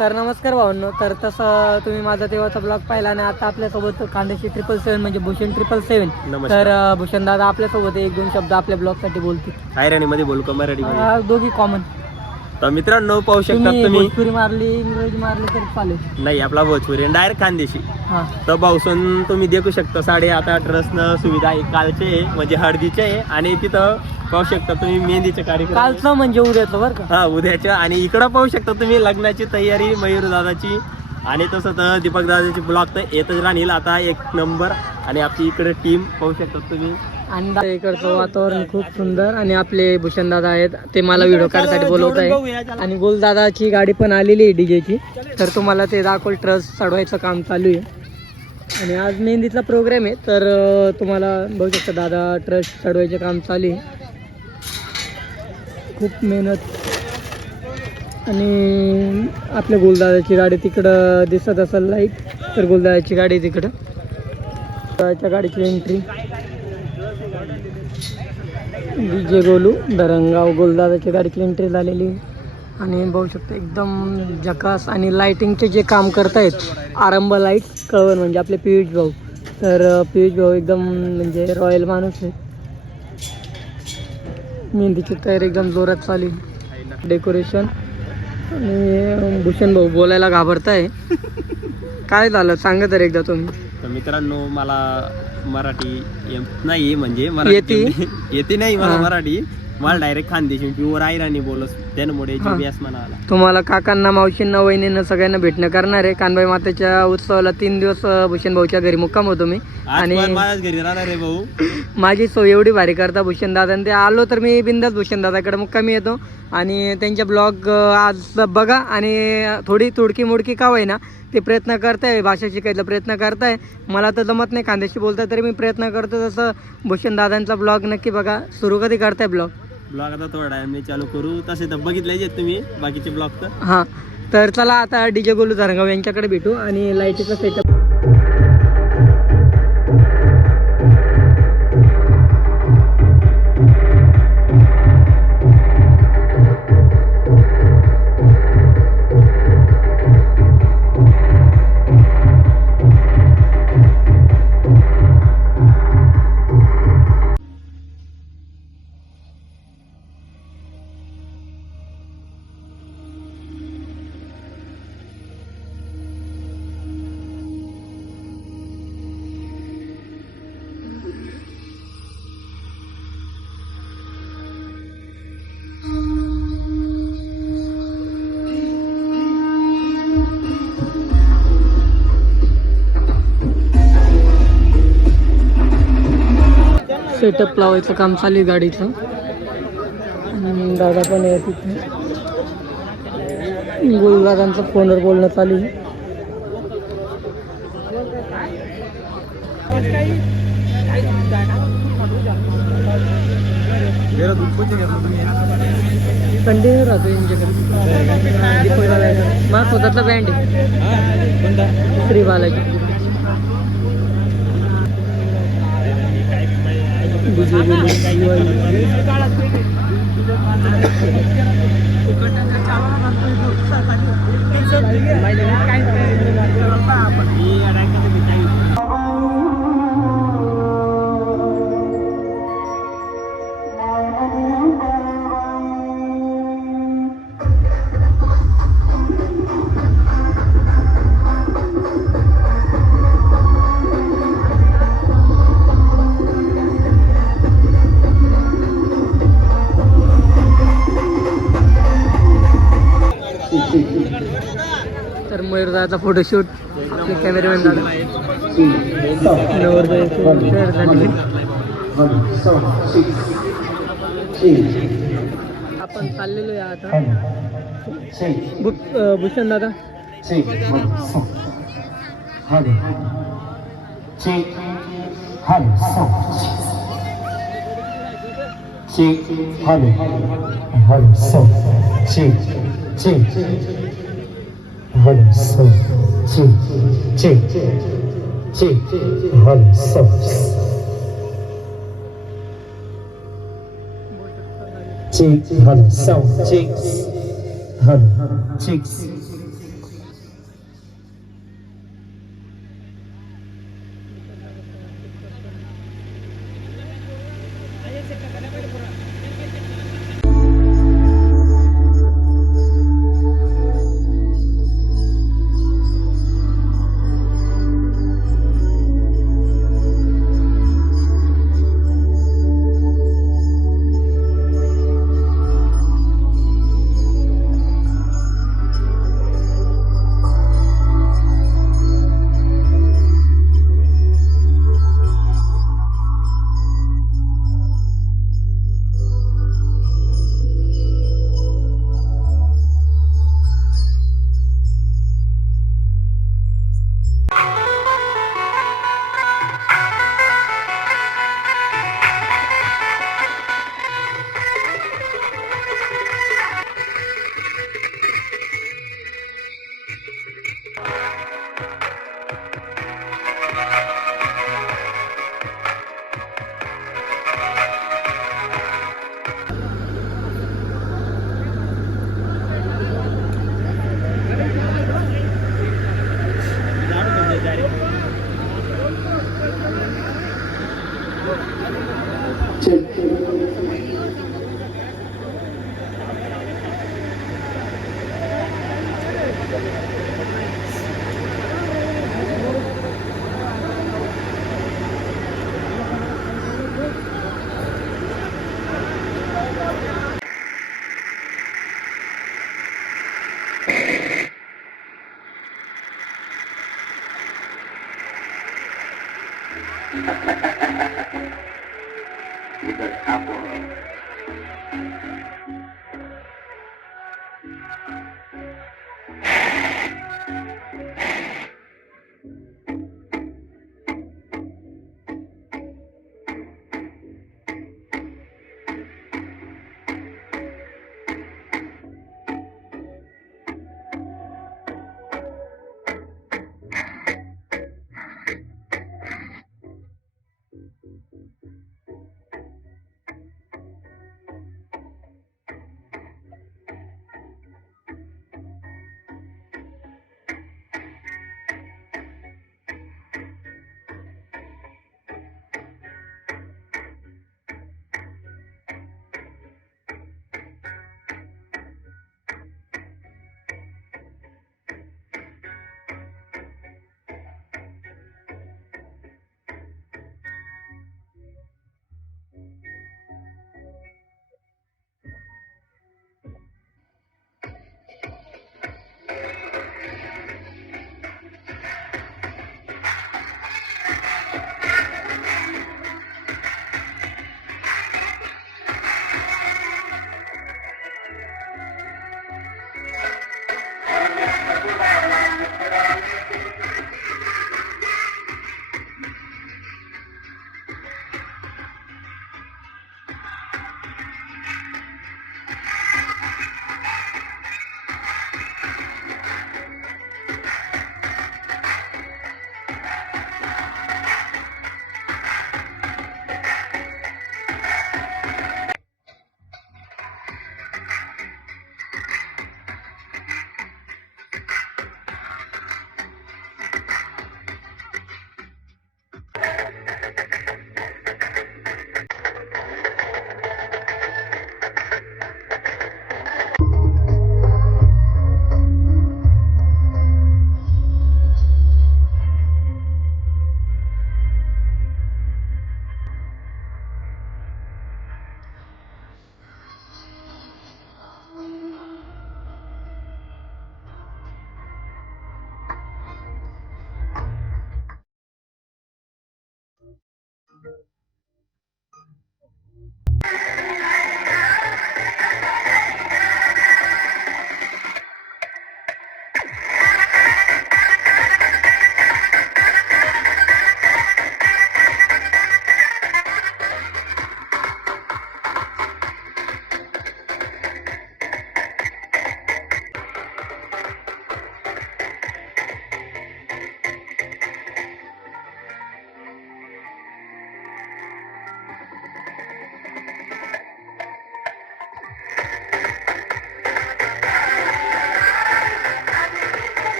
तर नमस्कार भावांनो. तर तसं तुम्ही माझा तेव्हाचा ब्लॉग पाहिला आणि आता आपल्यासोबत खानदेशी 777 म्हणजे भूषण 777. नमस्कार. तर भूषण दादा आपल्यासोबत एक दोन शब्द आपल्या ब्लॉगसाठी बोलतील. मध्ये बोलू का मराठीमध्ये? दोघी कॉमन. तर मित्रांनो पाहू शकता तुम्ही, भोजपुरी मारली इंग्रजी मारली तरी चालेल. नाही आपला भोजपुरी डायरेक्ट खानदेशी. हा तर भाऊसून तुम्ही देखू शकता 8:30 ट्रसनं सुविधा आहे. कालचे म्हणजे हळदीचे आहे आणि तिथं पाहू शकता तुम्ही मेहंदीचे कार्यक्रम. कालचं म्हणजे उद्याचं बरं का. हा उद्याच्या. आणि इकडं पाहू शकता तुम्ही लग्नाची तयारी मयूर दादाची आणि तसं तर दीपक दादाची ब्लॉग तर येतच राहील आता एक नंबर. आणि आपली इकडे टीम पाहू शकता तुम्ही. आणि इकडचं वातावरण खूप सुंदर आणि आपले भूषण दादा आहेत ते मला व्हिडिओ काढण्यासाठी बोलवत आहे. आणि गोलदादाची गाडी पण आलेली आहे डीजेची. तर तुम्हाला ते दाखवल ट्रस चढवायचं काम चालू आहे आणि आज मेहंदीचा प्रोग्राम आहे. तर तुम्हाला बघू शकता दादा ट्रस चढवायचं काम चालू आहे. खूप मेहनत. आणि आपल्या गोलदादाची गाडी तिकडं दिसत असेल लाईट. तर गोलदादाची गाडी तिकडं. दादाच्या गाडीची एंट्री डीजे गोलू धरणगाव गोलदादाची गाडीची एंट्री झालेली. आणि बघू शकता एकदम झकास. आणि लाईटिंगचे जे काम करतायत आरंभ लाईट कळवण म्हणजे आपले पियुष भाऊ. तर पियुष भाऊ एकदम म्हणजे रॉयल माणूस आहे. मेहंदीची तयारी एकदम जोरात चालू आहे. डेकोरेशन. आणि भूषण भाऊ बोलायला घाबरताय. काय झालं सांगा तर एकदा तुम्ही. तर मित्रांनो मला मराठी येत नाही म्हणजे येते नाही मला मराठी. मला डायरेक्ट खानदेशी प्युअर आयराणी बोलस त्यामुळे जीबीएस म्हणाला. तुम्हाला काकांना मावशींना वहिनींना सगळ्यांना भेटणं करणार आहे. कानबाई मातेच्या उत्सवाला 3 दिवस भूषण भाऊच्या घरी मुक्काम होतो मी. आणि माझ्याच घरी राहणार आहे भाऊ. माझी सोय एवढी भारी करता भूषण दादा. ते आलो तर मी बिंदास भूषण दादाकडे मुक्कामी येतो. आणि त्यांच्या ब्लॉग आज बघा. आणि थोडी तुडकी मुडकी का होईना ते प्रयत्न करताय भाषा शिकायचा प्रयत्न करताय. मला तर जमत नाही खानदेशी बोलताय तरी मी प्रयत्न करतो. तसं भूषण दादांचा ब्लॉग नक्की बघा. सुरू कधी करताय ब्लॉग? ब्लॉग आता थोडा टाइमने चालू करू. तसे तर बघितले तुम्ही बाकीचे ब्लॉग तर. हां तर चला आता डीजे गोलू धरणगाव यांच्याकडे भेटू आणि लाईटीचा सेटअप. सेटअप लावायचं काम चालू आहे गाडीचं. आणि दादा पण आहे तिथे. गोलदादांचं फोनवर बोलणं चालू आहे. कंटिन्यू राहतो यांच्याकडे. माझा स्वतःचा बँड आहे श्री बालाजी. तर मयूर दादाचा फोटोशूट आपले कॅमेरामॅन दादा. आपण चाललेलो आहे आता. भूषण दादा Cheek, hello, so cheeks, hello, cheeks,